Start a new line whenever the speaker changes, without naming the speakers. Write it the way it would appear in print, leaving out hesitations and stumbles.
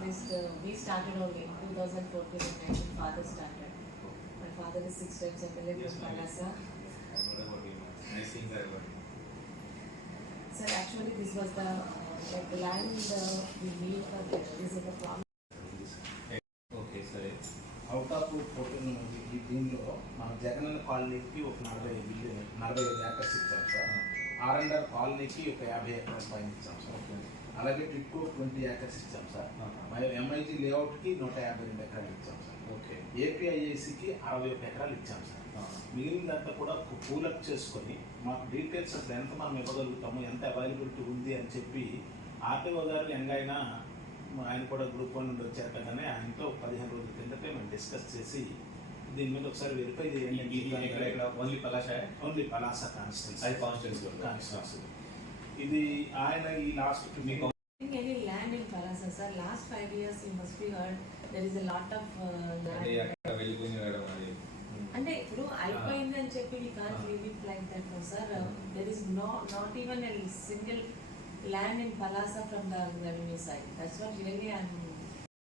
we started only in 2014 and 19. Father started. My father is 6 times MLA from Palasa.
Nice things I got.
Sir, actually this was the like the land we need for this is the problem.
Okay, sorry.
Out of 14 ఈ దీనిలో మన జగనన్న కాలనీకి ఒక 45 acres ఇచ్చాం sir. ఆర్ఎండ్ఆర్ కాలనీకి ఒక 50 acres పైన ఇచ్చాం సార్. అలాగే టిట్కో 20 ఏకర్స్ ఇచ్చాం సార్. ఎంఐజీ లేఅవుట్కి 152 ఎకరాలు ఇచ్చాం సార్.
ఓకే.
ఏపీఐఏసీకి 61 ఎకరాలు ఇచ్చాం సార్. మిగిలినంతా కూడా పూలప్ చేసుకొని మాకు డీటెయిల్స్ అసలు ఎంత మనం ఇవ్వగలుగుతాము, ఎంత అవైలబిలిటీ ఉంది అని చెప్పి ఆర్టీఓ గారు ఎంగైనా ఆయన కూడా గ్రూప్ 1 నుండి వచ్చాక కానీ ఆయనతో 15 రోజుల కిందటే మేము డిస్కస్ చేసి దీని మీద ఒకసారి వెరిఫై చేయండి.
ఓన్లీ పలాస
కాన్స్టిట్యున్సీ ఇది ఆయన ఈ లాస్ట్ మీకు
Any land in Palasa, sir? Last 5 years you must be heard there is a lot of land. అంటే ఇప్పుడు అయిపోయింది అని చెప్పి we can't leave it like that, no sir. There is not even a single land in Palasa from the revenue side. That's what really I'm